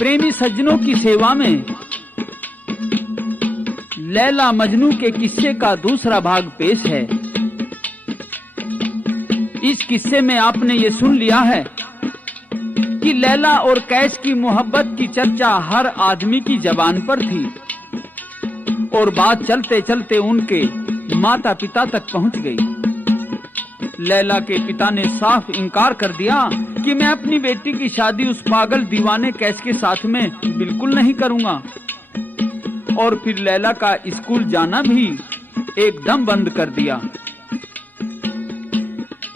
प्रेमी सज्जनों की सेवा में लैला मजनू के किस्से का दूसरा भाग पेश है। इस किस्से में आपने ये सुन लिया है कि लैला और कैस की मोहब्बत की चर्चा हर आदमी की जबान पर थी और बात चलते चलते उनके माता पिता तक पहुंच गई। लैला के पिता ने साफ इनकार कर दिया कि मैं अपनी बेटी की शादी उस पागल दीवाने कैस के साथ में बिल्कुल नहीं करूंगा। और फिर लैला का स्कूल जाना भी एकदम बंद कर दिया।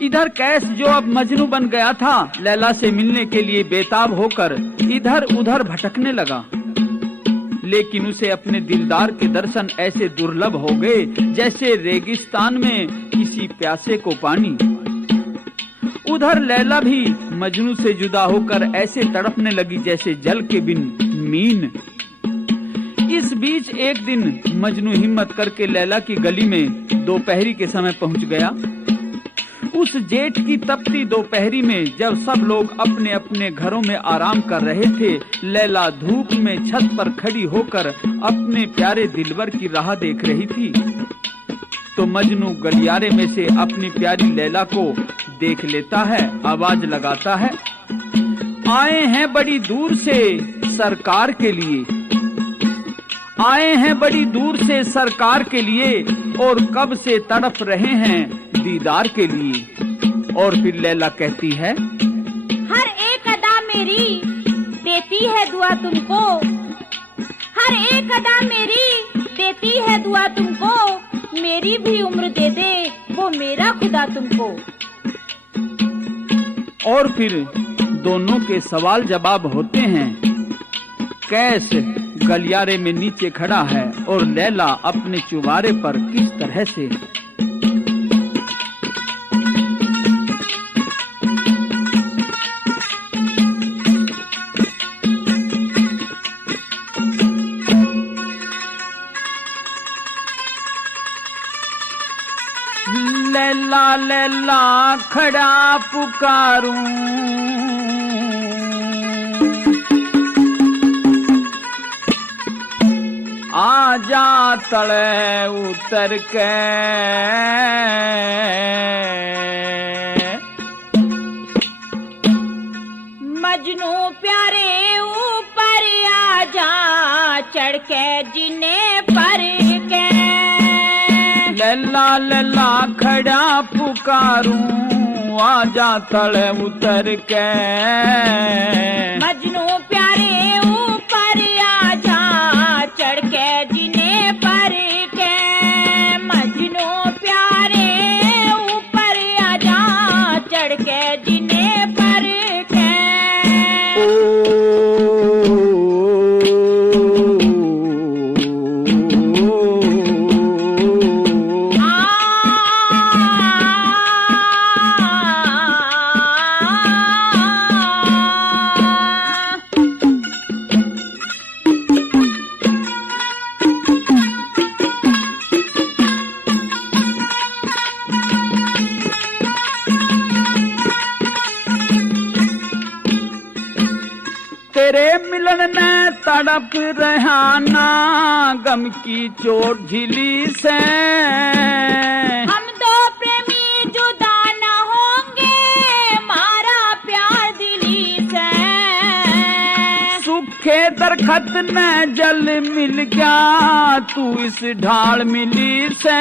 इधर कैस जो अब मजनू बन गया था, लैला से मिलने के लिए बेताब होकर इधर उधर भटकने लगा। लेकिन उसे अपने दिलदार के दर्शन ऐसे दुर्लभ हो गए जैसे रेगिस्तान में किसी प्यासे को पानी। उधर लैला भी मजनू से जुदा होकर ऐसे तड़पने लगी जैसे जल के बिन मीन। इस बीच एक दिन मजनू हिम्मत करके लैला की गली में दोपहरी के समय पहुंच गया। उस जेठ की तपती दोपहरी में जब सब लोग अपने अपने घरों में आराम कर रहे थे, लैला धूप में छत पर खड़ी होकर अपने प्यारे दिलबर की राह देख रही थी। तो मजनू गलियारे में से अपनी प्यारी लैला को देख लेता है, आवाज लगाता है, आए हैं बड़ी दूर से सरकार के लिए, आए हैं बड़ी दूर से सरकार के लिए, और कब से तड़प रहे हैं दीदार के लिए। और फिर लैला कहती है, हर एक अदा मेरी देती है दुआ तुमको, हर एक अदा मेरी देती है दुआ तुमको, मेरी भी उम्र दे दे वो मेरा खुदा तुमको। और फिर दोनों के सवाल जवाब होते हैं। कैस गलियारे में नीचे खड़ा है और लैला अपने चुबारे पर किस तरह से। लैला लैला खड़ा पुकारूं, आजा तले उतर के, मजनू प्यारे ऊपर आजा चढ़ के जिन्हें पर के। लैला लैला खड़ा पुकारूं, आजा तले उतर के, मजनू प्यारे ऊपर आजा चढ़ के जिन्हें पर के, मजनू प्यारे ऊपर आजा चढ़ के जिन्हें पर के। तेरे मिलन में तड़प रहाना गम की चोट झिली से, हम दो प्रेमी जुदा न होंगे मारा प्यार दिली से। सूखे दरखत में जल मिल गया तू इस ढाल मिली से।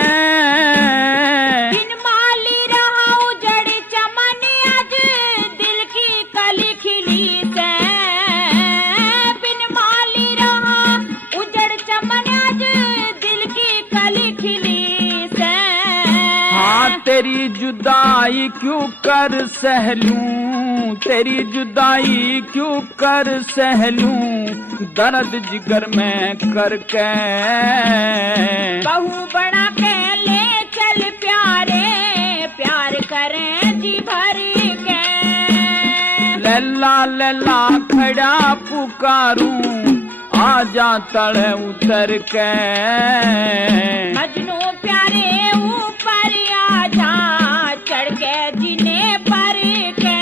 बिन माली रहा उजड़ चमन आज दिल की कली खिली से। तेरी जुदाई क्यों कर सहलूं, तेरी जुदाई क्यों कर सहलूं, दर्द जिगर में करके। बहू बना के ले चल प्यारे, प्यार करें जी भर के। लैला लैला खड़ा पुकारूं, आजा तले उतर के, मजनू प्यारे ऊपर आजा चढ़ के जिन्हें पर के।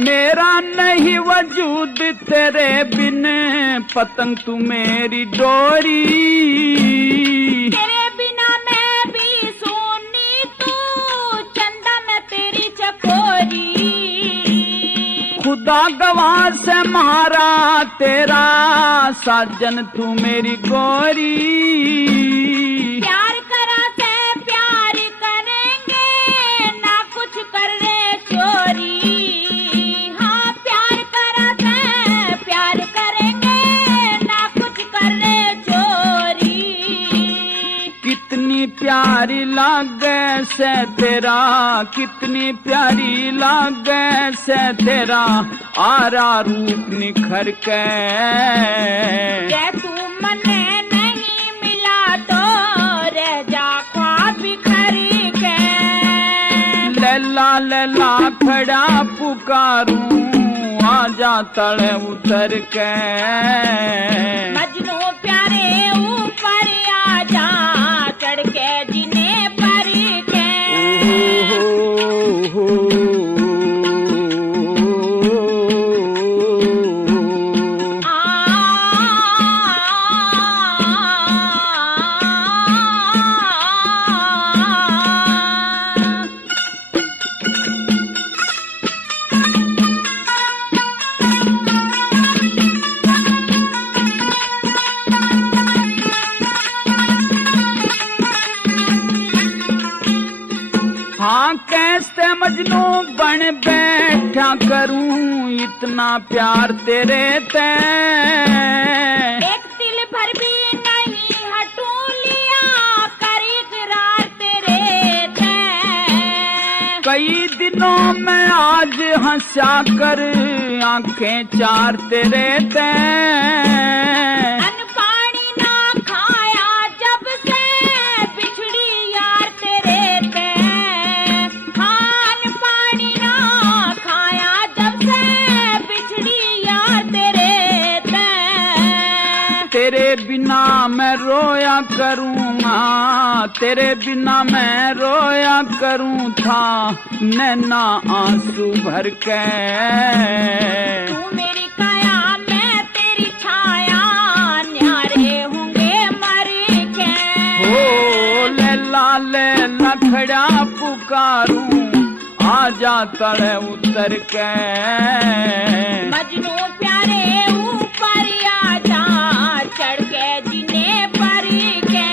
मेरा नहीं वजूद तेरे बिन, पतंग तू मेरी डोरी। तेरे बिना मैं भी सोनी, तू चंदा मैं तेरी चकोरी। खुदा गवाह से मारा तेरा साजन तू मेरी गोरी। प्यार करा से प्यार करेंगे, ना कुछ कर रे चोरी। हाँ प्यार करा से प्यार करेंगे, ना कुछ कर रे चोरी। कितनी प्यारी लागे से तेरा, कितनी प्यारी लागे से तेरा आरा रूप निखर के। जे तू मने नहीं मिला तो रह जा ख्वाब बिखर के। लैला लैला खड़ा पुकारूं, आजा तले उतर के। मजनू प्यारे ऊपर आजा, चढ़ के जीने पर के। हाँ कैसे मजनू बन बैठा करूं इतना प्यार तेरे ते। एक दिल भर भी नहीं हटू लिया, कर इकरार तेरे ते। कई दिनों में आज हंसा कर आंखें चार तेरे ते। अन्न पानी ना खाया जब से बिछड़ी यार तेरे ते। हाँ अन्न पानी ना खाया जब से बिछड़ी यार तेरे ते। तेरे बिना मैं रोया करूँगा, तेरे बिना मैं रोया करूँ था नैना आंसू भर के। तू मेरी काया मैं तेरी छाया, न्यारे होंगे मर के। ओ लैला लैला खड़ा पुकारूं, आजा तले उतर के। मजनू प्यारे ऊपर आजा, चढ़ के जीने पर के।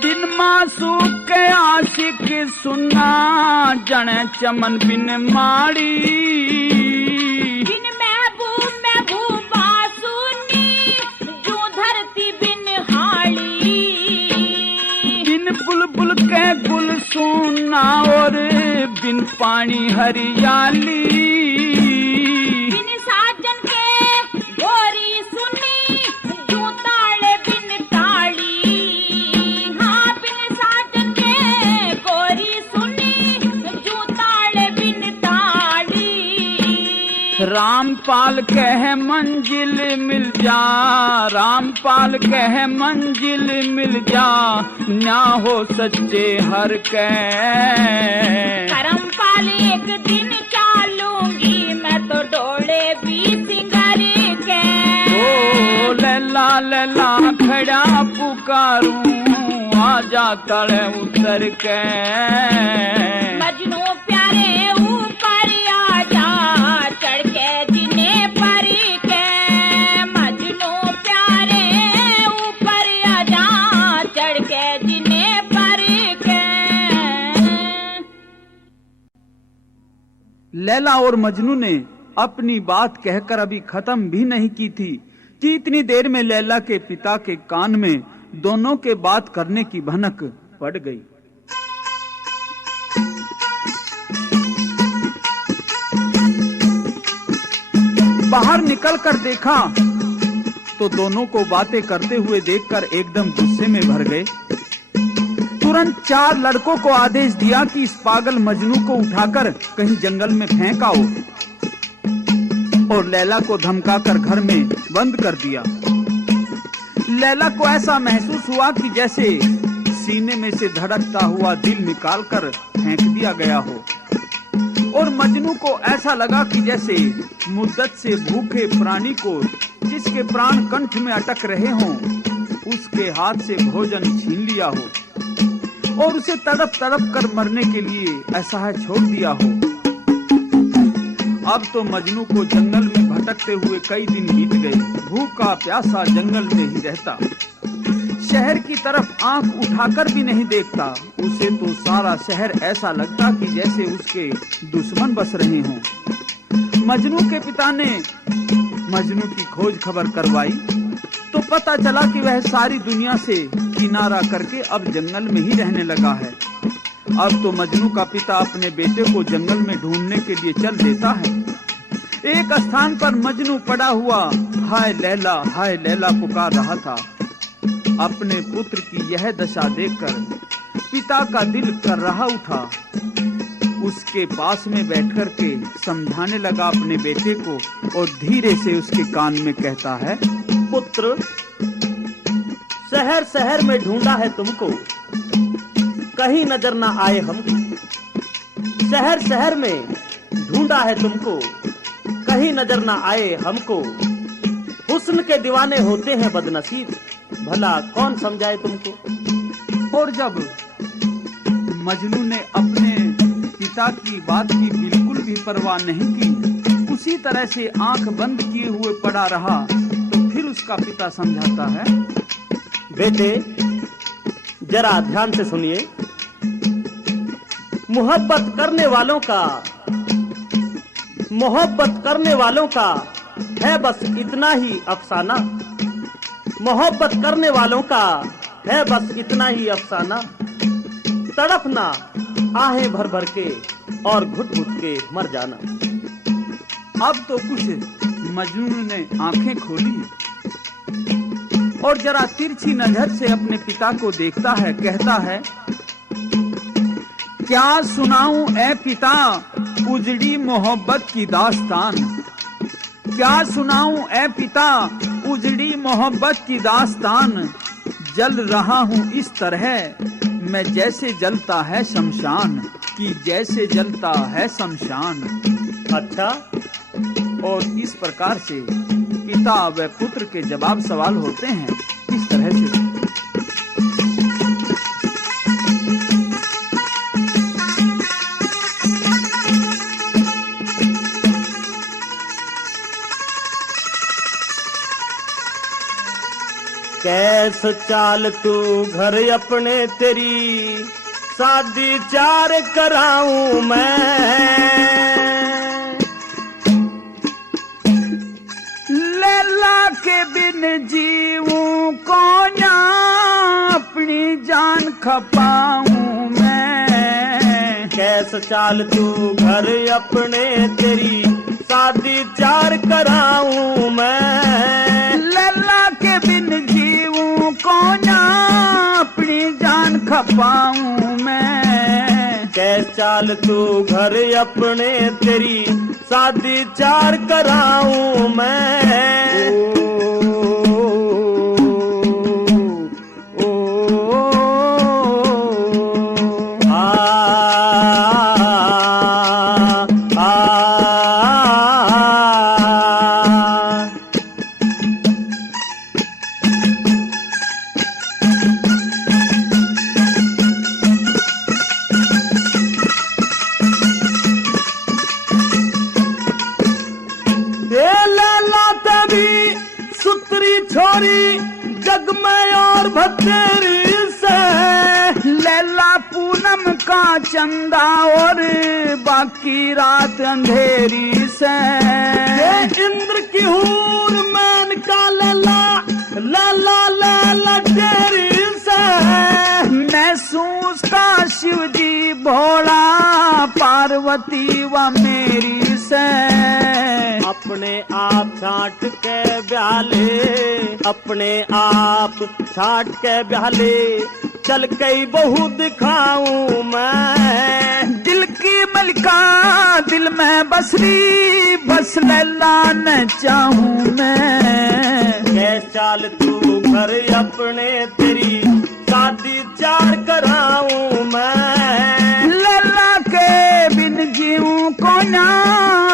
दिन मासूक के आशिक सुना, जने चमन बिन माड़ी। बिन महबूब महबूबा सुनी, जो धरती बिन हाली। बिन बुलबुल के गुल सुना और बिन पानी हरियाली। बिन साजन के गोरी सुनी, जो ताले बिन ताली। हाँ बिन साजन के गोरी सुनी, जो ताले बिन ताली। रामपाल कह मंजिल मिल जा, रामपाल कह मंजिल मिल जा, ना हो सच्चे हर के। करम पाल एक दिन चालूंगी, मैं तो डोले भी सिंगारी के। ओ लैला लैला खड़ा पुकारूं, आजा तले उतर के। मजनू प्यारे ऊपर आजा, चढ़ के जीने पर के। मजनू प्यारे ऊपर आजा, चढ़ के जीने पर के। लैला और मजनू ने अपनी बात कहकर अभी खत्म भी नहीं की थी कि इतनी देर में लैला के पिता के कान में दोनों के बात करने की भनक पड़ गई। बाहर निकलकर देखा तो दोनों को बातें करते हुए देखकर एकदम गुस्से में भर गए। तुरंत 4 लड़कों को आदेश दिया कि इस पागल मजनू को उठाकर कहीं जंगल में फेंक आओ। और लैला को धमकाकर घर में बंद कर दिया। लैला को ऐसा महसूस हुआ कि जैसे सीने में से धड़कता हुआ दिल निकालकर फेंक दिया गया हो, और मजनू को ऐसा लगा कि जैसे मुद्दत से भूखे प्राणी को जिसके प्राण कंठ में अटक रहे हों, उसके हाथ से भोजन छीन लिया हो और उसे तड़प तड़प कर मरने के लिए ऐसा है छोड़ दिया हो। अब तो मजनू को जंगल में भटकते हुए कई दिन बीत गए। भूखा प्यासा जंगल में ही रहता, शहर की तरफ आंख उठाकर भी नहीं देखता। उसे तो सारा शहर ऐसा लगता कि जैसे उसके दुश्मन बस रहे हों। मजनू के पिता ने मजनू की खोज खबर करवाई तो पता चला कि वह सारी दुनिया से किनारा करके अब जंगल में ही रहने लगा है। अब तो मजनू का पिता अपने बेटे को जंगल में ढूंढने के लिए चल देता है। एक स्थान पर मजनू पड़ा हुआ हाय लैला पुकार रहा था। अपने पुत्र की यह दशा देखकर पिता का दिल कर रहा उठा। उसके पास में बैठकर के समझाने लगा अपने बेटे को और धीरे से उसके कान में कहता है, पुत्र, शहर शहर में ढूंढा है तुमको, कहीं नजर ना आए हमको। शहर शहर में ढूंढा है तुमको, कहीं नजर ना आए हमको। हुस्न के दीवाने होते हैं बदनसीब, भला कौन समझाए तुमको। और जब मजनू ने अपने पिता की बात की बिल्कुल भी परवाह नहीं की, उसी तरह से आंख बंद किए हुए पड़ा रहा, तो फिर उसका पिता समझाता है, बेटे जरा ध्यान से सुनिए। मोहब्बत करने वालों का है बस इतना ही अफसाना। मोहब्बत करने वालों का है बस इतना ही अफसाना। तड़पना आहें भर भर के और घुट घुट के मर जाना। अब तो कुछ मजनू ने आंखें खोली और जरा तिरछी नजर से अपने पिता को देखता है, कहता है, क्या सुनाऊं ए पिता उजड़ी मोहब्बत की दास्तान। क्या सुनाऊं ए पिता उजड़ी मोहब्बत की दास्तान। जल रहा हूँ इस तरह मैं जैसे जलता है शमशान, कि जैसे जलता है शमशान। अच्छा, और इस प्रकार से पिता व पुत्र के जवाब सवाल होते हैं इस तरह से। कैस चाल तू घर अपने, तेरी शादी चार कराऊं मैं। लैला के बिन जीऊं कौन, अपनी जान खपाऊं मैं। कैस चाल तू घर अपने, तेरी शादी चार कराऊं मैं। लैला के बिन जीऊं कौन, अपनी जान खपाऊं मैं। कैस चाल तू घर अपने, तेरी शादी चार कराऊं मैं। छोरी जग में और भतेरी से। लैला पूनम का चंदा और बाकी रात अंधेरी से। इंद्र की हूर मैन का लैला, लैला लैला तेरी से। महसूस का शिव जी भोला, पार्वती व मेरी से। अपने आप छाट के ब्याले, अपने आप छाट के ब्याले, चल कई बहू दिखाऊं मैं। दिल की मलिका दिल में बसरी, बस लैला न चाहूं मैं। कह चाल तू घर अपने तेरी शादी चार कराऊं मैं। लैला के बिन जीऊं को ना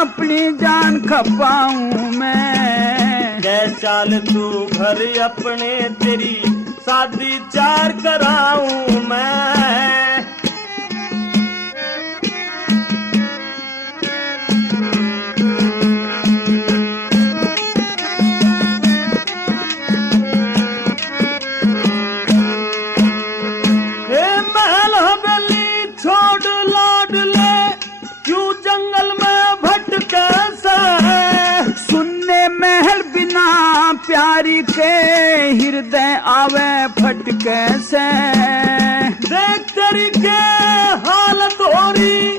अपनी जान खपाऊं मैं। कह चाल तू घर अपने तेरी शादी चार कराऊं मैं। प्यारी के हृदय आवे फटके से। देख तेरी के हालत हो रही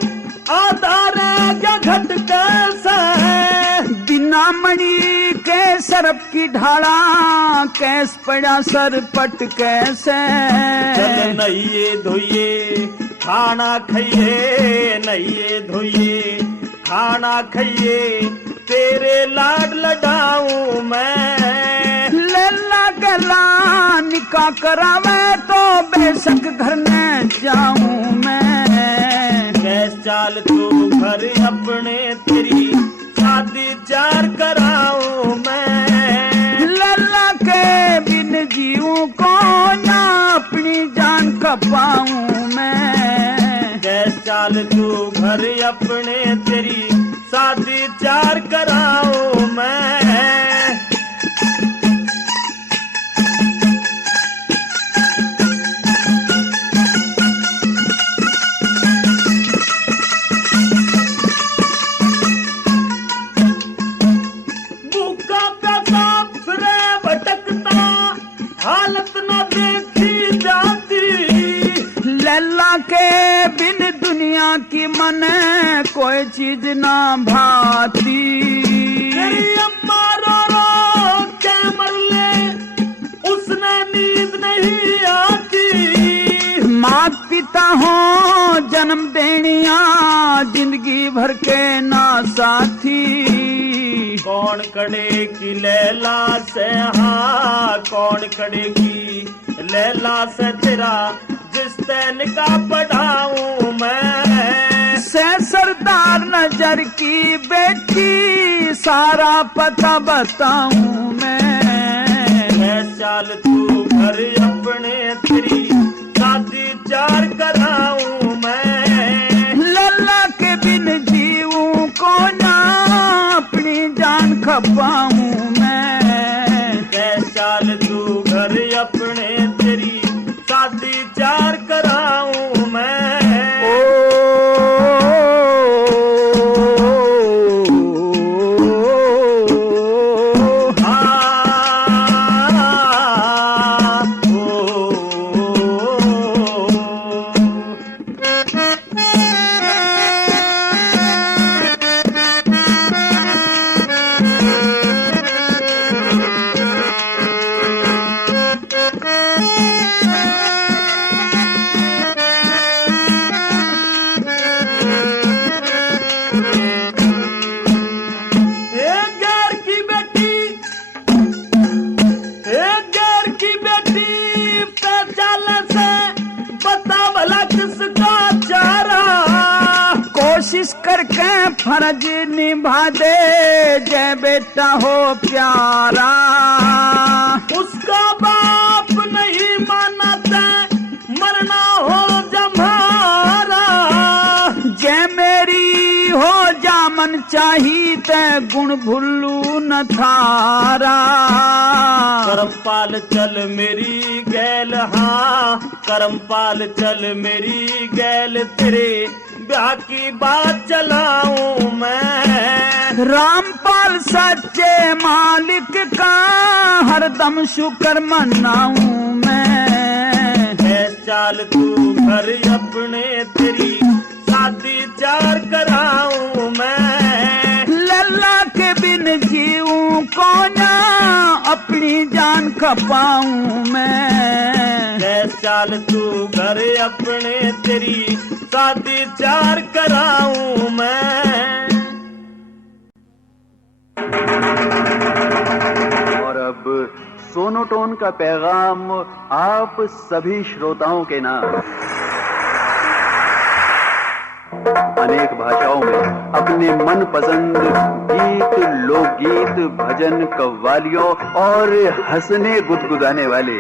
आधार क्या घटके से। बिना मणि के सरप की ढाला कैस पड़ा सर पटके से। चल नहिए धोइए खाना खाइए, नहिए धोइए खाना खाइए, तेरे लाड लडाऊं मैं। लैला गला निकाह करावे तो बेशक घर न जाऊं मैं। कैस चाल तू घर अपने तेरी शादी चार कराऊं मैं। लैला के बिन जीऊं को ना अपनी जान खपाऊं मैं। कैस चाल तू घर अपने तेरी शादी चार कराऊं मैं। भूखा प्यासा फिरे भटकता हालत न देखी जाती। लैला के बिन दुनिया की मन कोई चीज ना भाती। तेरी अम्मा रो रो के मर ले उसने नींद नहीं आती। माँ पिता हो जन्म देनिया जिंदगी भर के ना साथी। कौन कड़ेगी लैला से, हाँ कौन कड़ेगी लैला से तेरा जिस निकाह पढ़ाऊं मैं। से सरदार नजर की बेटी सारा पता बताऊं मैं। चाल तू घर अपने तेरी शादी चार कराऊं मैं। लैला के बिन जीऊं को ना अपनी जान खपाऊं मैं। चाल तू घर अपने तेरी शादी चार कराऊं मैं। कोशिश करके फर्ज निभा दे जय बेटा हो प्यारा। उसका बाप नहीं मानता मरना हो जम्हारा। जय मेरी हो जामन चाहिए ते गुण भुल्लू न थारा। करमपाल चल मेरी गैल, हाँ करमपाल चल मेरी गैल, तेरे ब्याह की बात चलाऊं मैं। रामपाल सच्चे मालिक का हरदम शुक्र मनाऊं मैं। चाल तू घर अपने तेरी शादी चार कराऊं मैं। लल्ला के बिन जीऊं को ना अपनी जान खपाऊं मैं। चाल तू घर अपने तेरी शादी चार कराऊं मैं। और अब सोनोटोन का पैगाम आप सभी श्रोताओं के नाम। अनेक भाषाओं में अपने मनपसंद गीत, लोकगीत, भजन, कव्वालियों और हंसने गुदगुदाने वाले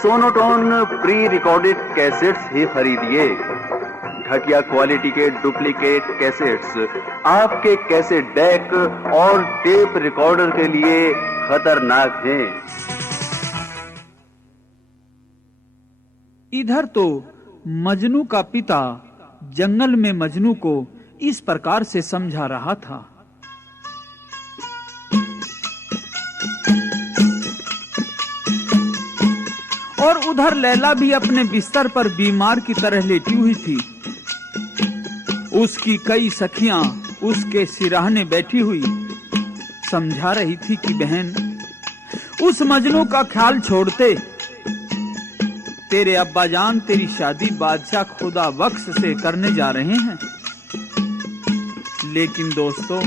सोनोटोन प्री रिकॉर्डेड कैसेट्स ही खरीदिए। घटिया क्वालिटी के डुप्लीकेट कैसेट्स आपके कैसेट डेक और टेप रिकॉर्डर के लिए खतरनाक हैं। इधर तो मजनू का पिता जंगल में मजनू को इस प्रकार से समझा रहा था। और उधर लैला भी अपने बिस्तर पर बीमार की तरह लेटी हुई थी। उसकी कई सखियां उसके सिराहने बैठी हुई समझा रही थी कि बहन, उस मजनू का ख्याल छोड़ते। तेरे अब्बाजान तेरी शादी बादशाह खुदा बख्श से करने जा रहे हैं। लेकिन दोस्तों,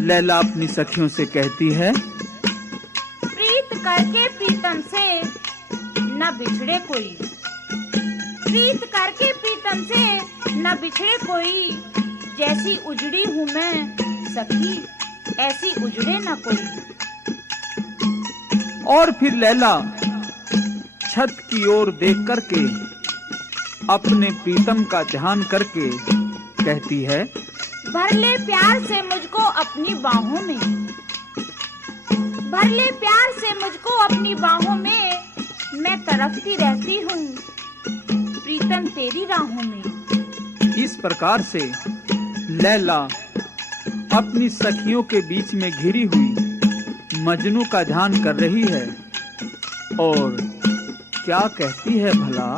लैला अपनी सखियों से कहती है, प्रीत करके प्रीतम से न बिछड़े कोई, प्रीत करके प्रीतम से न बिछड़े कोई। जैसी उजड़ी हूँ मैं सखी, ऐसी उजड़े न कोई। और फिर लैला छत की ओर देख करके अपने प्रीतम का ध्यान करके कहती है, भर ले प्यार से मुझको अपनी बाहों में, भर ले प्यार से मुझको अपनी बाहों में। मैं तड़पती रहती हूँ प्रीतम तेरी राहों में। इस प्रकार से लैला अपनी सखियों के बीच में घिरी हुई मजनू का ध्यान कर रही है। और क्या कहती है भला?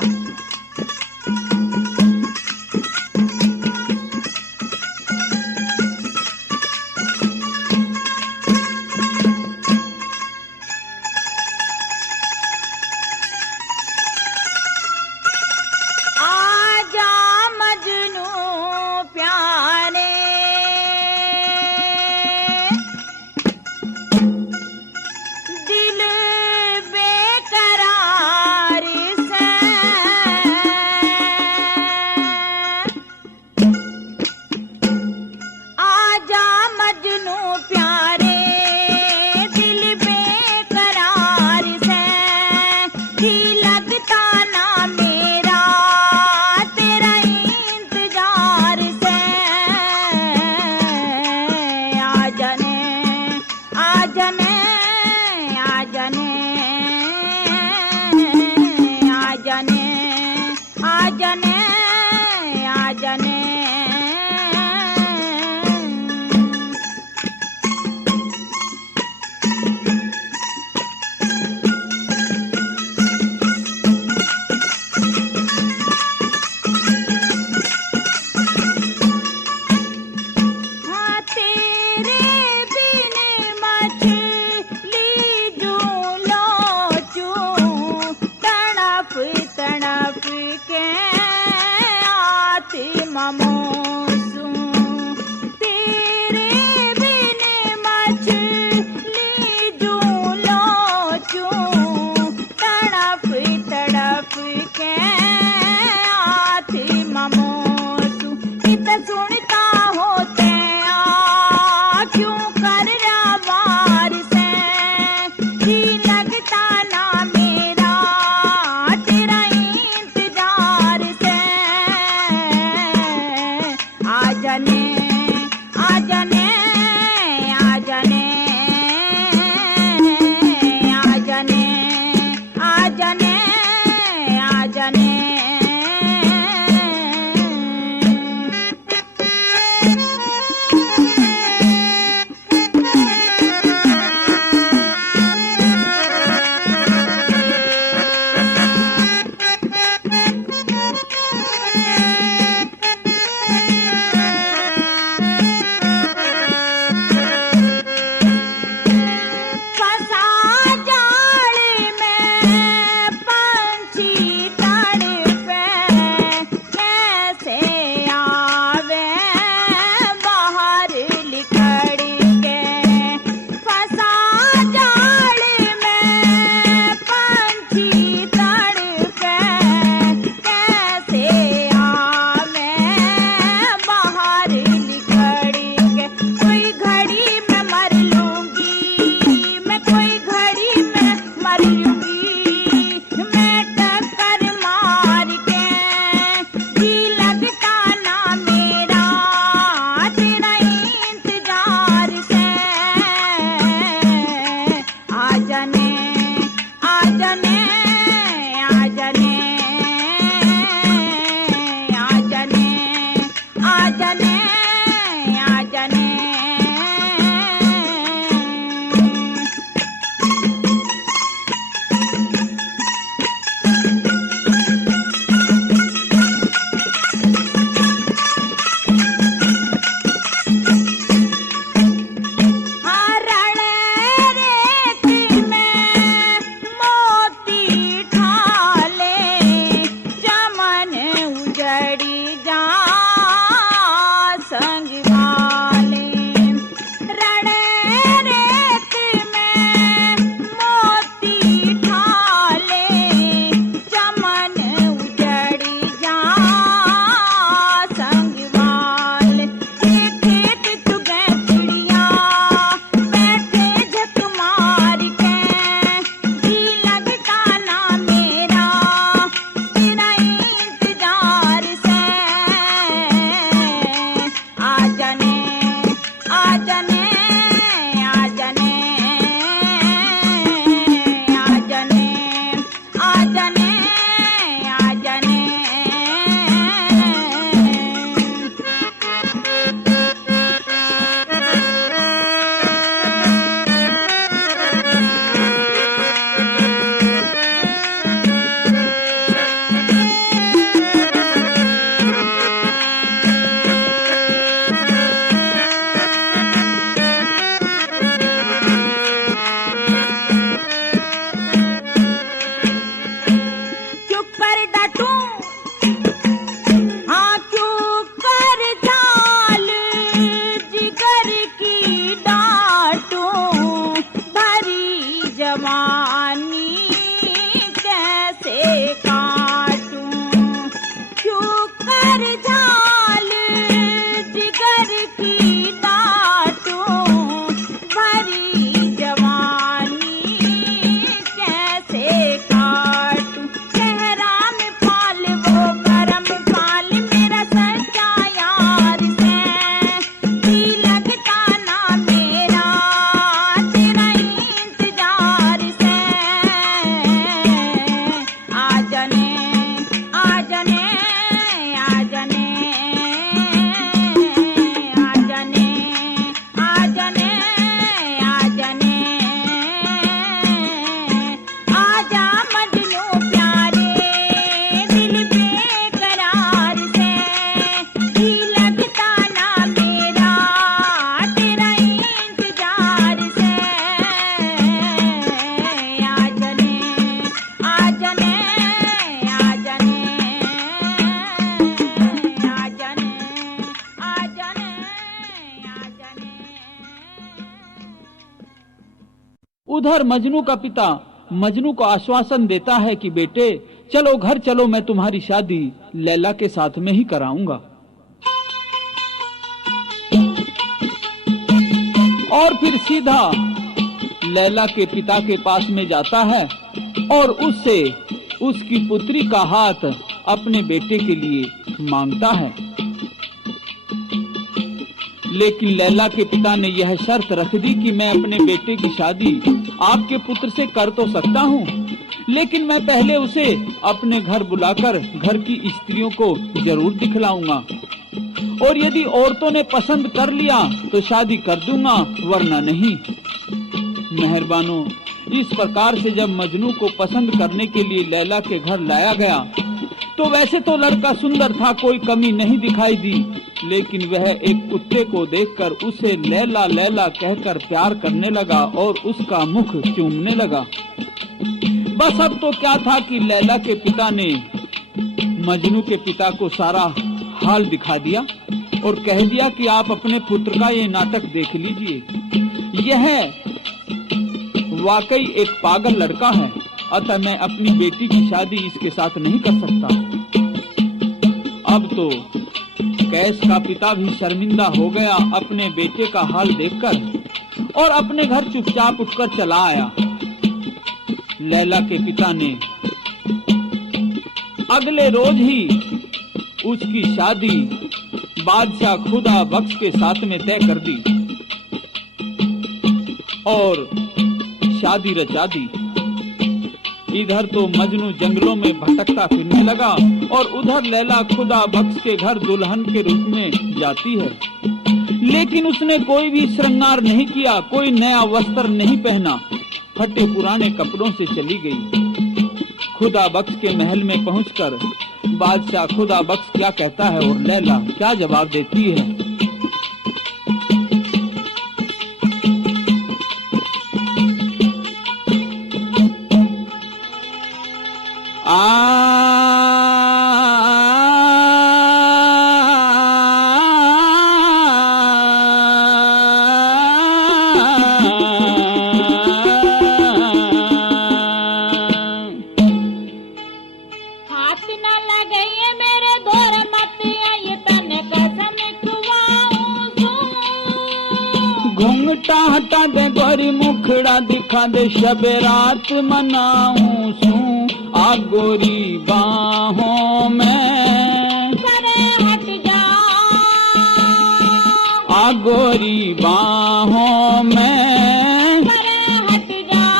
उधर मजनू का पिता मजनू को आश्वासन देता है कि बेटे चलो घर चलो, मैं तुम्हारी शादी लैला के साथ में ही कराऊंगा। और फिर सीधा लैला के पिता के पास में जाता है और उससे उसकी पुत्री का हाथ अपने बेटे के लिए मांगता है। लेकिन लैला के पिता ने यह शर्त रख दी कि मैं अपने बेटे की शादी आपके पुत्र से कर तो सकता हूँ, लेकिन मैं पहले उसे अपने घर बुलाकर घर की स्त्रियों को जरूर दिखलाऊंगा, और यदि औरतों ने पसंद कर लिया तो शादी कर दूंगा, वरना नहीं। मेहरबानो, इस प्रकार से जब मजनू को पसंद करने के लिए लैला के घर लाया गया तो वैसे तो लड़का सुंदर था, कोई कमी नहीं दिखाई दी, लेकिन वह एक कुत्ते को देखकर उसे लैला लैला कहकर प्यार करने लगा और उसका मुख चूमने लगा। बस अब तो क्या था कि लैला के पिता ने मजनू के पिता को सारा हाल दिखा दिया और कह दिया कि आप अपने पुत्र का ये नाटक देख लीजिए, यह वाकई एक पागल लड़का है, अतः मैं अपनी बेटी की शादी इसके साथ नहीं कर सकता। अब तो कैस का पिता भी शर्मिंदा हो गया अपने बेटे का हाल देखकर और अपने घर चुपचाप उठकर चला आया। लैला के पिता ने अगले रोज ही उसकी शादी बादशाह खुदा बख्श के साथ में तय कर दी और शादी रचा दी। इधर तो मजनू जंगलों में भटकता फिरने लगा और उधर लैला खुदा बख्श के घर दुल्हन के रूप में जाती है, लेकिन उसने कोई भी श्रृंगार नहीं किया, कोई नया वस्त्र नहीं पहना, फटे पुराने कपड़ों से चली गई। खुदा बख्श के महल में पहुंचकर बादशाह खुदा बख्श क्या कहता है और लैला क्या जवाब देती है। घूंघटा हटा दे गोरी मुखड़ा दिखा दे शबे रात मनाऊं सू आ गोरी बाहों में हट जा आ गोरी बाहों में हट जा।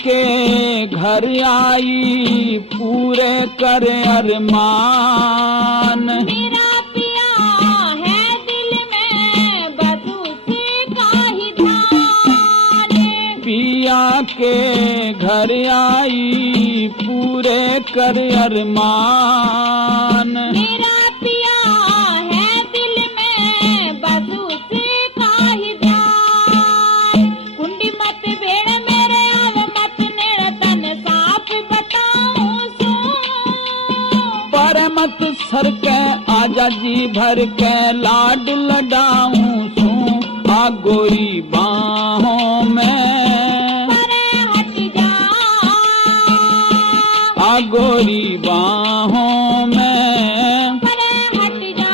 के घर आई पूरे कर अरमान, मेरा पिया है दिल में बस उसी का ही ध्यान। पिया के घर आई पूरे कर अरमान, मेरा पिया है दिल में बस उसी का ही ध्यान। कुंडी मत भेड़ मेरे आव मत नेड़ तन साफ बताऊं सू, पर मत सर के आजा जी भर के लाड लडाऊं सू आ गोरी बाहों में हट जा आ गोरी बाहों में हट जा।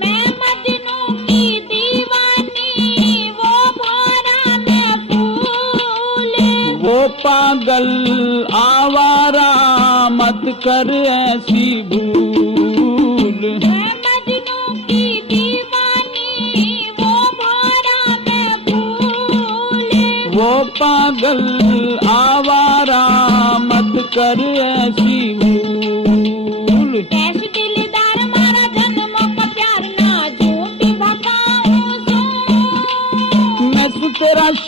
मैं मजनू की दीवानी वो भौरा में फूल, वो पागल आवारा मत कर ऐसी भूल। मैं मजनू की दीवानी वो भौरा में फूल, वो पागल आवारा मत कर ऐसी भूल। कैसे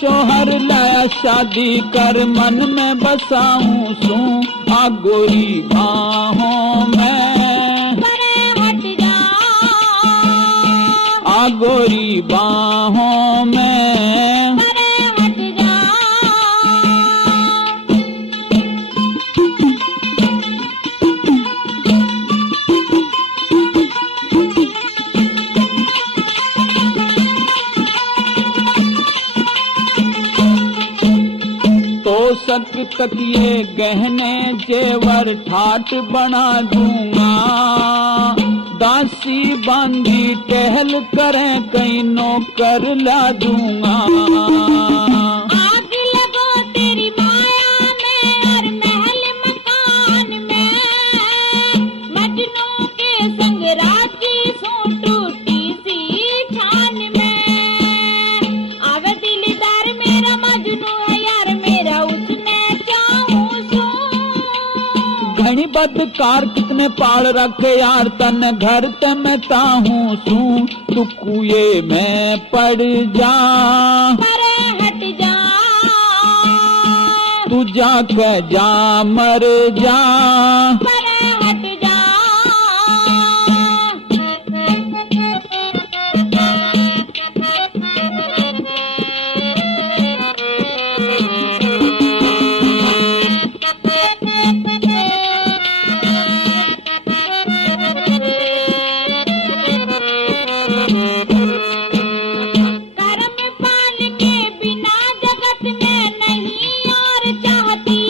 शोहर लाया शादी कर मन में बसाऊं सू आ गोरी बाहों में परे हट जा आ गोरी बाहों में परे हट जा तो सक तकिए गहने जेवर ठाट बना दूंगा दासी बांधी टहल करें कहीं नौकर ला दूंगा आग लगो तेरी माया में और महल मकान में मजनू के संग राजी सो टूटी सी छान में आवे दिलदार मेरा मजनू है यार मेरा उसने चाहूं सो घनी बदकार कितने पाल रखे यार तन घर ते मैं ताहूं सू तू कुए में पड़ जा परे हट जा तू जाके जा मर जा परे हट जा कर्म पाल के बिना जगत में नहीं और चाहती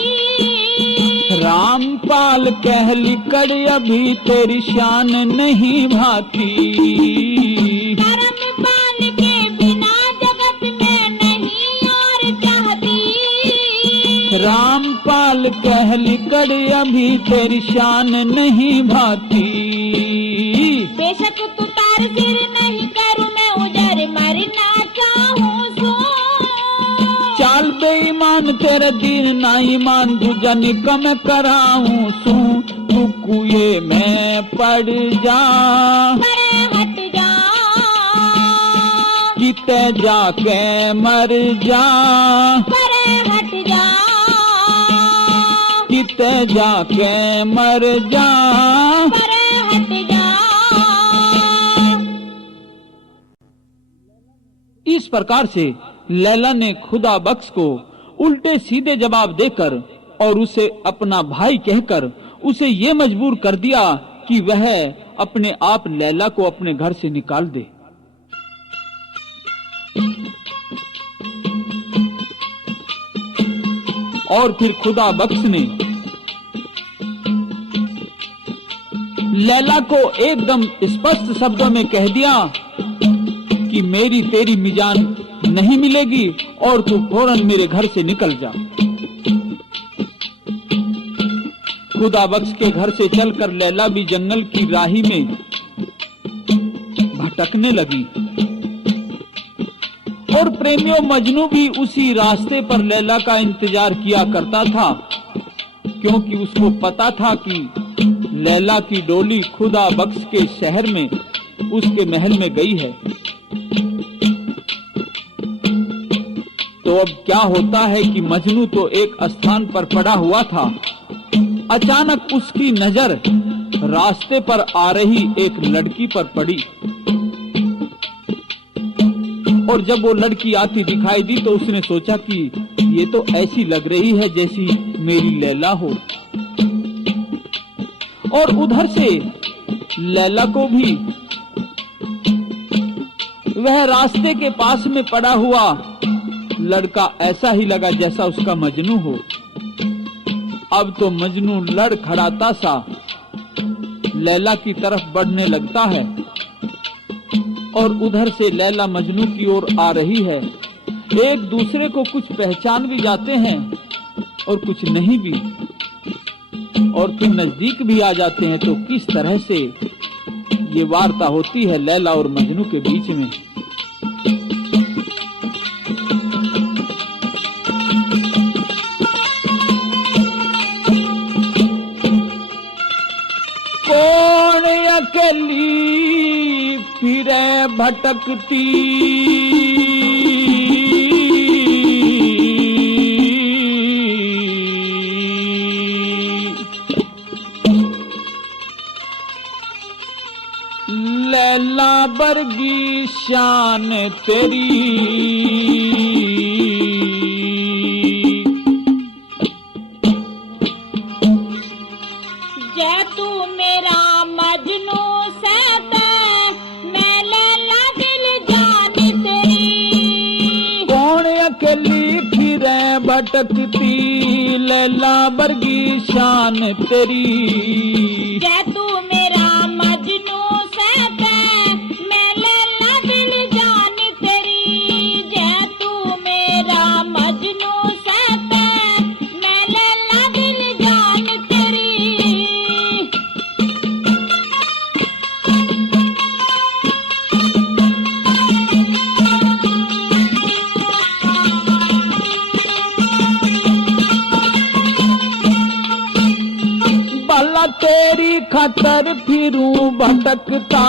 रामपाल कह लिकड़ अभी तेरी शान नहीं भाती कर्म पाल के बिना जगत में नहीं और चाहती रामपाल कह लिकड़ अभी तेरी शान नहीं भाती बेशक तू तार सिर नहीं करूं मैं उजर मरना चाहूं सो चाल बेईमान तेरे दीन ना ईमान दूजा निकम कराऊं सू तू कुए में पड़ जा परे हट जा किते जाके मर जा परे हट जा किते जाके मर जा परे हट जा इस प्रकार से लैला ने खुदा बख्श को उल्टे सीधे जवाब देकर और उसे अपना भाई कहकर उसे ये मजबूर कर दिया कि वह अपने आप लैला को अपने घर से निकाल दे। और फिर खुदा बख्श ने लैला को एकदम स्पष्ट शब्दों में कह दिया कि मेरी तेरी मिजान नहीं मिलेगी और तू फौरन मेरे घर से निकल जा। खुदा बख्श के घर से चलकर लैला भी जंगल की राही में भटकने लगी और प्रेमियों मजनू भी उसी रास्ते पर लैला का इंतजार किया करता था, क्योंकि उसको पता था कि लैला की डोली खुदा बख्श के शहर में उसके महल में गई है। तो अब क्या होता है कि मजनू तो एक स्थान पर पड़ा हुआ था, अचानक उसकी नजर रास्ते पर आ रही एक लड़की पर पड़ी और जब वो लड़की आती दिखाई दी तो उसने सोचा कि ये तो ऐसी लग रही है जैसी मेरी लैला हो। और उधर से लैला को भी वह रास्ते के पास में पड़ा हुआ लड़का ऐसा ही लगा जैसा उसका मजनू हो। अब तो मजनू लड़खड़ाता सा लैला की तरफ बढ़ने लगता है और उधर से लैला मजनू की ओर आ रही है। एक दूसरे को कुछ पहचान भी जाते हैं और कुछ नहीं भी, और फिर नजदीक भी आ जाते हैं। तो किस तरह से ये वार्ता होती है लैला और मजनू के बीच में। कौन अकेली फिरे भटकती, लैला बरगी शान तेरी। जय तू मेरा मजनू सहता मैं लैला दिल जान तेरी। कौन अकेली फिरे भटकती लैला बरगी शान तेरी। जय तू मेरा मजनू सहता मैं लैला दिल जान तेरी। जय तू मेरा मजनू सहता मैं लैला दिल जान तेरी। भला तेरी खातर फिरूं भटकता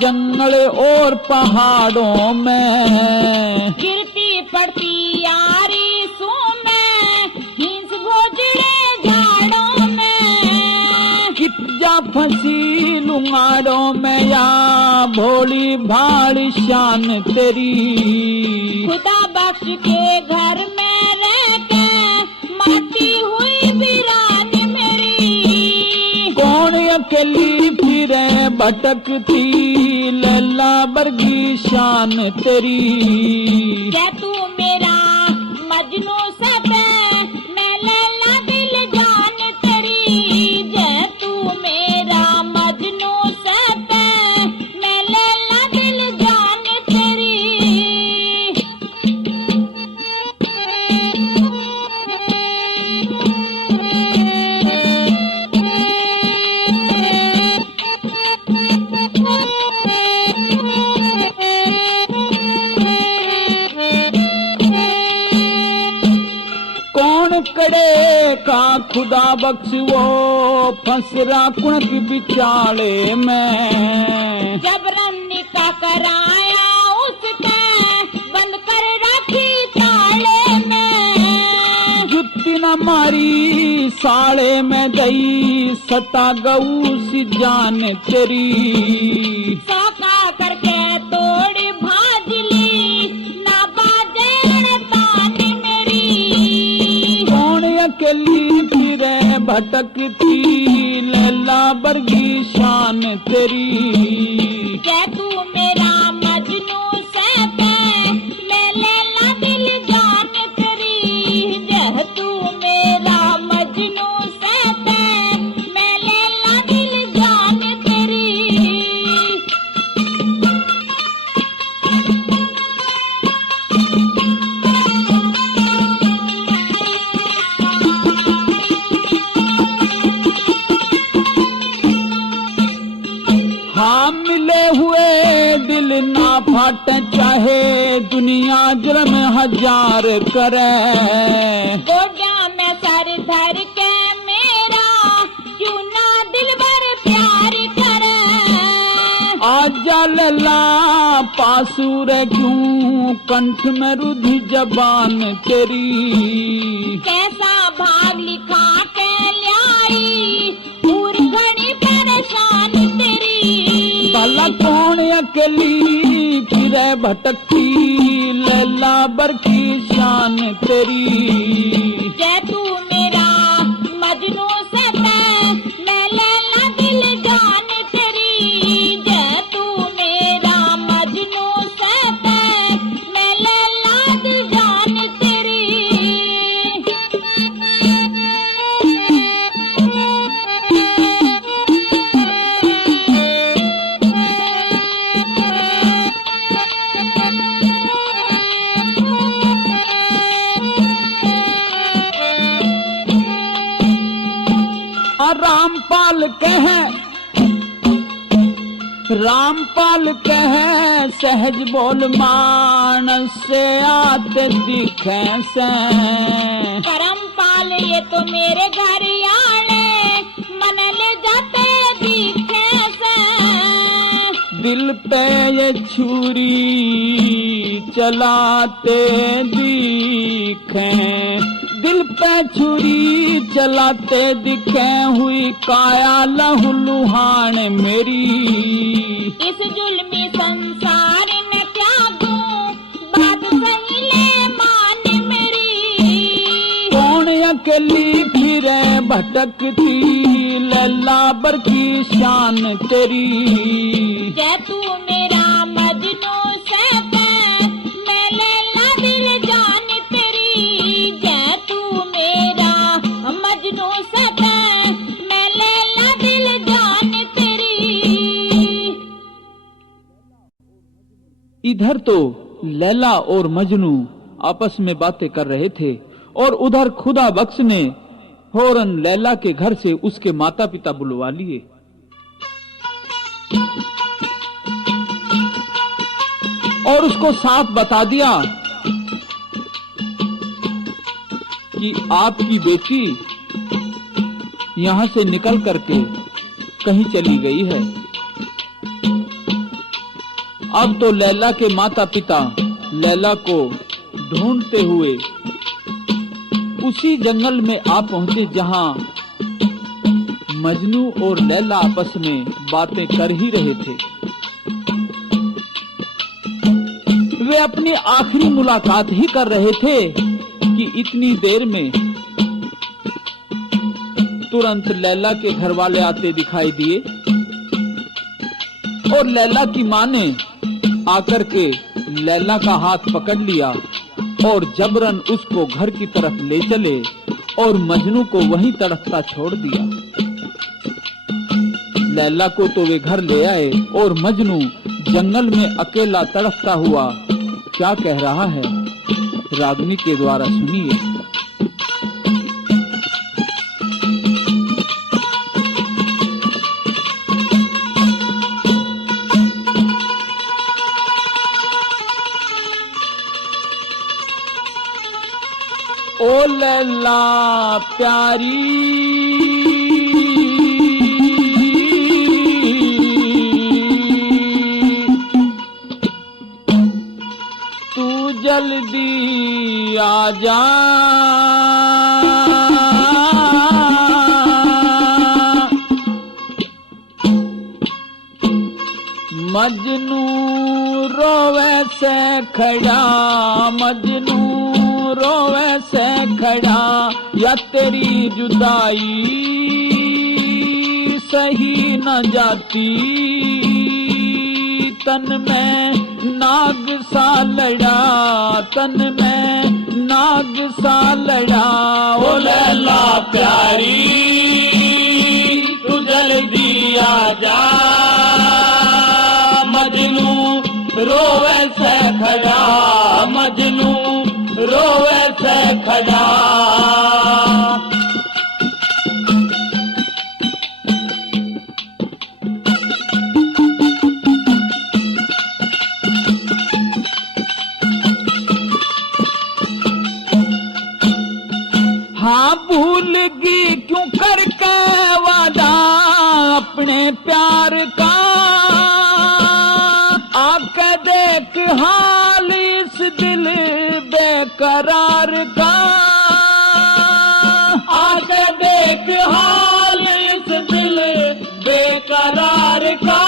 जंगल और पहाड़ों में। गिरती पड़ती यारी सू मैं हिंस भोजड़े झाड़ों में। कित जा फंसी लुंगाड़ों में या भोली भाड़ी शान तेरी। खुदा बख्श के घर में रह के माटी हुई वीरान मेरी। कौन अकेली फिरे भटकती लैला बरगी शान तेरी। जय तू मेरा मजनू सहता मैं लैला दिल जान तेरी। जय तू मेरा मजनू सहता मैं लैला दिल जान तेरी। कौन कड़े का खुदा बख्श वो फंसरा कुणक बिचाले में। जबरन निकाह कराया उसका बंद कर रखी ताले में। जुत्ती न मारी साले में गई सता गऊ सी जान तेरी। सौका करके तोड़ भाजली ना बाजे तान मेरी। कौन अकेली फिरे भटकती लैला बरगी शान तेरी। जय तू मेरा मजनू सहता मैं लैला दिल जान तेरी। जय तू मेरा मजनू सहता मैं लैला दिल जान तेरी। हाँ मिले हुए दिल ना फाट चाहे दुनिया जुर्म हजार करे। गोड्या में सर धर के मेरा क्यों ना दिल भर प्यार करे। आजा लला पासूर क्यों कंठ में रुधि जबान तेरी। कैसा भाग लिखा के ल्याई पूरी घड़ी परेशान तेरी। भला कौन अकेली फिरे भटकती लैला बरगी शान तेरी। जय तू मेरा मजनू सहता मैं लैला दिल जान तेरी। जय तू मेरा मजनू सहता मैं लैला दिल जान तेरी। रामपाल कह सहज बोल मानस से आते दिखे से। करमपाल ये तो मेरे घर आने मन ले जाते दिखे से। दिल पे ये छुरी चलाते दिखे दिल पे छुरी चलाते दिखे हुई काया लहूलुहान मेरी। इस जुल्मी संसार में त्यागूं बात सही ले मान मेरी। कौन अकेली फिरे भटकती लैला बर की शान तेरी। जय तू मेरा मजनू सैफे मैं लैला दिल जान तेरी। जय तू मेरा मजनू सैफे मैं लैला दिल जान तेरी। इधर तो लैला और मजनू आपस में बातें कर रहे थे और उधर खुदा बख्श ने फौरन लैला के घर से उसके माता पिता बुलवा लिए। और उसको साफ बता दिया कि आपकी बेटी यहां से निकल करके कहीं चली गई है। अब तो लैला के माता पिता लैला को ढूंढते हुए उसी जंगल में आ पहुंचे जहां मजनू और लैला आपस में बातें कर ही रहे थे। वे अपनी आखिरी मुलाकात ही कर रहे थे कि इतनी देर में तुरंत लैला के घर वाले आते दिखाई दिए और लैला की मां ने आकर के लैला का हाथ पकड़ लिया और जबरन उसको घर की तरफ ले चले और मजनू को वहीं तड़पता छोड़ दिया। लैला को तो वे घर ले आए और मजनू जंगल में अकेला तड़पता हुआ क्या कह रहा है रागनी के द्वारा सुनिए। ओ लैला प्यारी तू जल्दी आ जा। मजनू रोवे से खड़ा मजनू रोवे से खड़ा या तेरी जुदाई सही न जाती। तन में नाग सा लड़ा तन में नाग सा लड़ा। ओ लैला प्यारी तू जल्दी आ जा। मजनू रोवे से खड़ा मजनू रोवे से खड़ा। हाँ भूल गई क्यों करके वादा अपने प्यार का। आके देख हाल इस दिल बेकरार का। आके देख हाल इस दिल बेकरार का।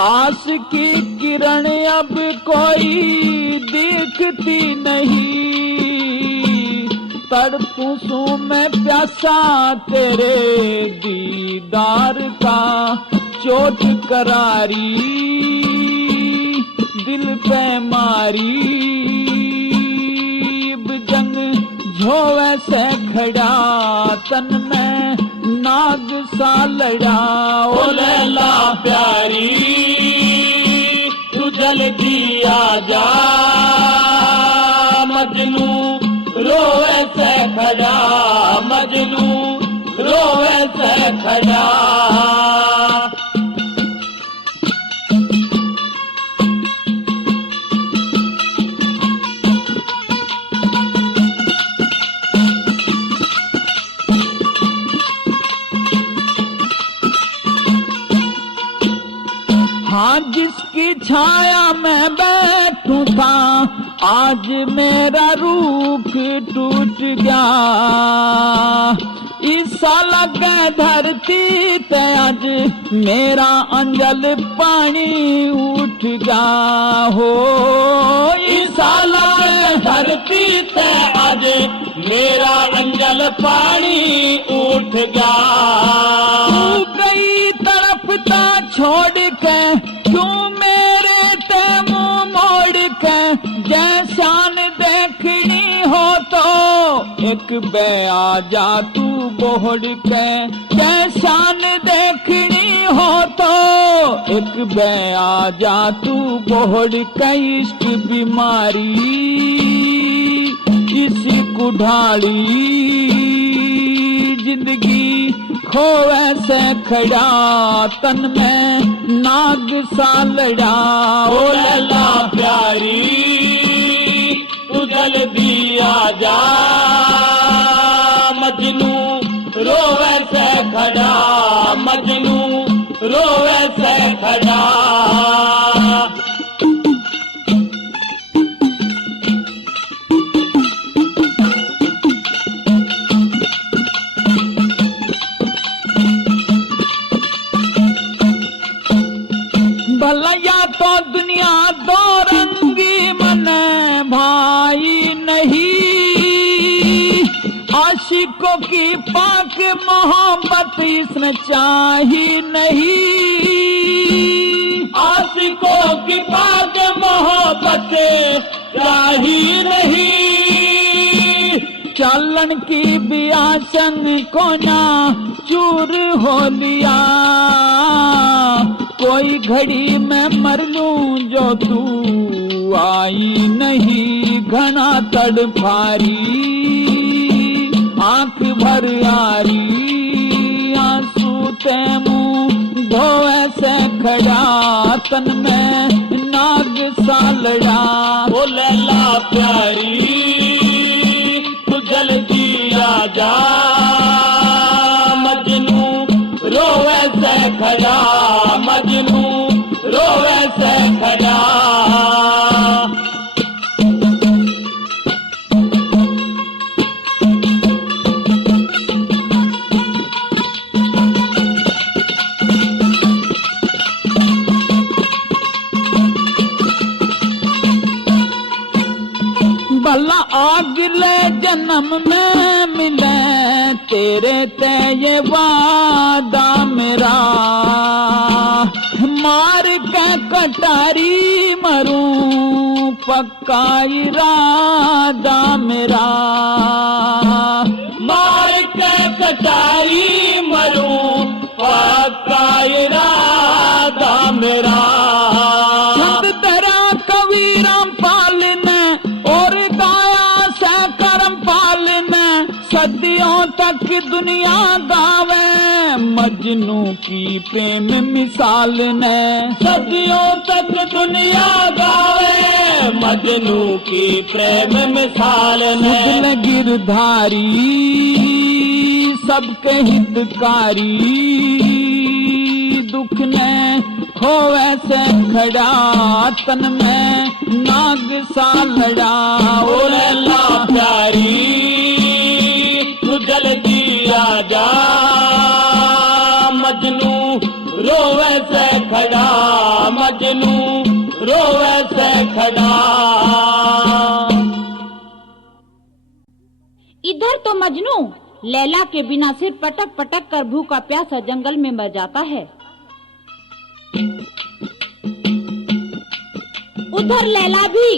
आस की किरण अब कोई दिखती नहीं। तड़पूं सू मैं प्यासा तेरे दीदार का। चोट करारी दिल पे मारी जंग झोवे से खड़ा तन में नाग सा लड़ा। ओ लैला प्यारी तू जल्दी आ जा। मजनू रोवे से खड़ा मजनू रोवे से खड़ा। हाँ जिसकी छाया में बैठूं था आज मेरा रूख टूट गया, ईसा लगे धरती ते आज मेरा अंजल पानी उठ गया हो। ईसा लगे धरती ते आज मेरा अंजल पानी उठ गया। तू कई तरफ ता छोड़ के क्यों मेरे ते मुंह मोड़ के, जैसान देखनी हो तो एक बे आ जा तू बोहड़ के, जैसान देखनी हो तो एक बे आ जा तू बोहड़ के। इश्क बीमारी इसी कुढ़ाड़ी जिंदगी खोए से खड़ा, तन में नाग सा लड़ा। ओ लैला प्यारी तू जल्दी आ जा, मजनू रोवे से खड़ा, मजनू रोवे से खड़ा। भलैया तो दुनिया दो रंगी मन भाई नहीं, आशिकों की पाक मोहब्बत इसमें चाही नहीं, आशिकों की पाक मोहब्बत चाही नहीं। चालन की बियासन को ना चूर हो लिया, कोई घड़ी में मर लूं जो तू आई नहीं। घना तड़फारी आंख भर आरी, आंसू ते मुंह धोए से खड़ा, तन में नाग सा लड़ा। ओ लैला प्यारी तू जल्दी आ जा, मजनू रोवे से खड़ा, मजनू रोवे से खड़ा। भला अगले जन्म में मिले तेरे ते ये वादा मेरा, मार के कटारी मरूं पक्का इरादा मेरा, मार के कटारी मरूं पक्का इरादा मेरा। छंद तेरा कवि रामपाल ने और गाया से करमपाल ने, सदियों तक दुनिया गावे मजनू की प्रेम मिसाल ने, सदियों तक दुनिया गावे मजनू की प्रेम मिसाल ने। गिरधारी सबके हितकारी, दुख ने खोए से खड़ा, तन में नाग सा लड़ा। ओ लैला प्यारी तू जल्दी आ जा, मजनू रोवे से खड़ा, मजनू रोवे से खड़ा। इधर तो मजनू लैला के बिना सिर पटक पटक कर भूखा प्यासा जंगल में मर जाता है। उधर लैला भी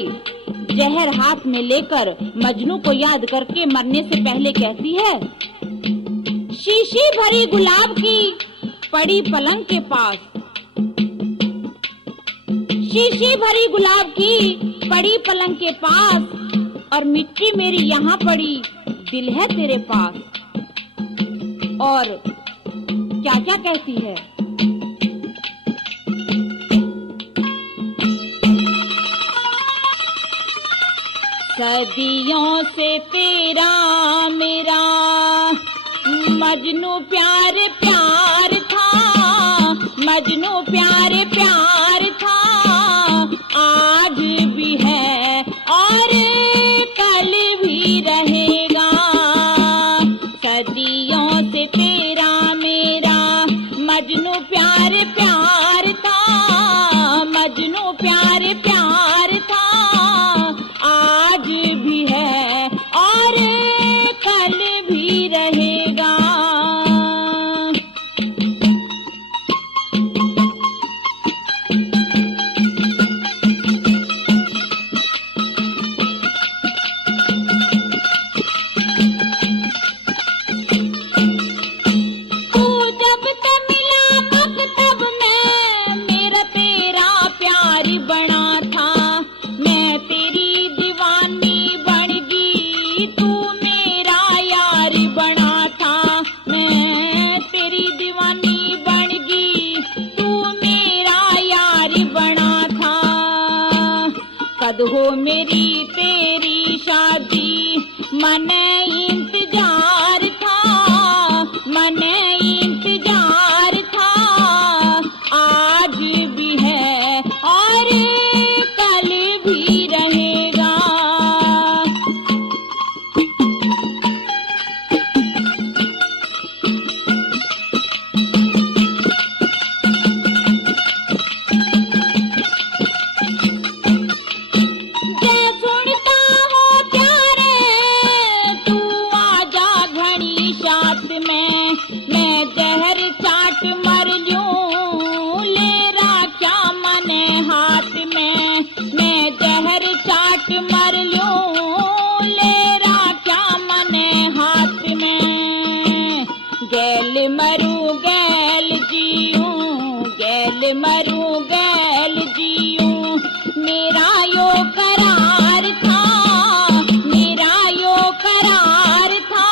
जहर हाथ में लेकर मजनू को याद करके मरने से पहले कहती है, शीशी भरी गुलाब की पड़ी पलंग के पास, शीशी भरी गुलाब की पड़ी पलंग के पास, और मिट्टी मेरी यहाँ पड़ी दिल है तेरे पास। और क्या क्या कहती है, सदियों से तेरा मेरा मजनू प्यार प्यार था, मजनू प्यार प्यार था, आज भी है और सदियों से तेरा मेरा मजनू प्यार प्यार था, मजनू प्यार प्यार था। आज भी है और कल भी रहेगा। कद हो मेरी तेरी शादी, मन इंतजार था, मन इंतजार था। आज भी है और कल भी रहेगा। मैं जहर चाट मर लूं, ले राख्या मन हाथ में। मैं जहर चाट मर लूं, ले राख्या मन हाथ में। गैल मरूं गैल जीऊं, गैल मरूं गैल जीऊं। मेरा यो करार था, मेरा यो करार था।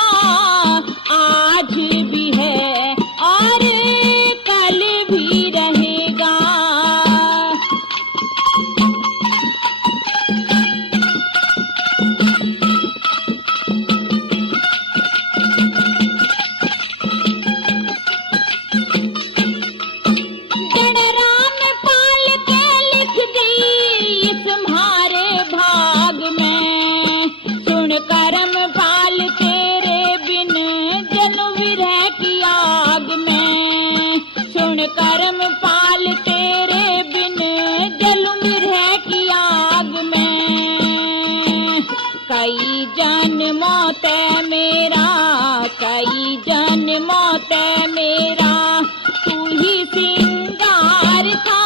आज भी है और कल भी रहेगा। जड़राम पाल के लिख दी तुम्हारे भाग में। सुन करम पाल तेरे बिन जन्म विरह की आग में। सुन करम पाल तेरे बिन जन्म विरह की आग में। कई जन्मों ते मेरा, कई जन्मों ते मेरा तू ही सिंगार था,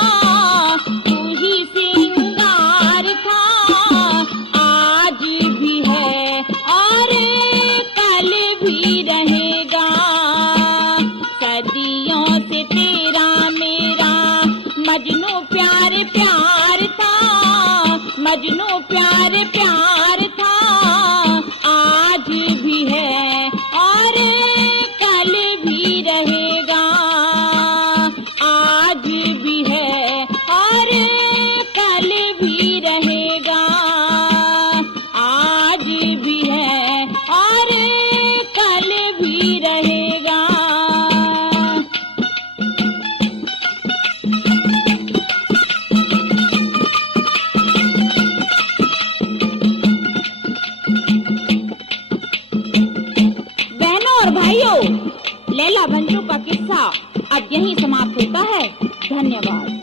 तू ही सिंगार था। आज भी है और कल भी रहेगा। सदियों से तेरा मेरा मजनू प्यार प्यार था, मजनू प्यार प्यार था। आज भी है और कल भी रहेगा। आज भी है और कल भी रहेगा। आज भी है और कल भी रहेगा। बहनों और भाइयों, लैला बंजू का किस्सा अब यहीं समाप्त होता है। धन्यवाद।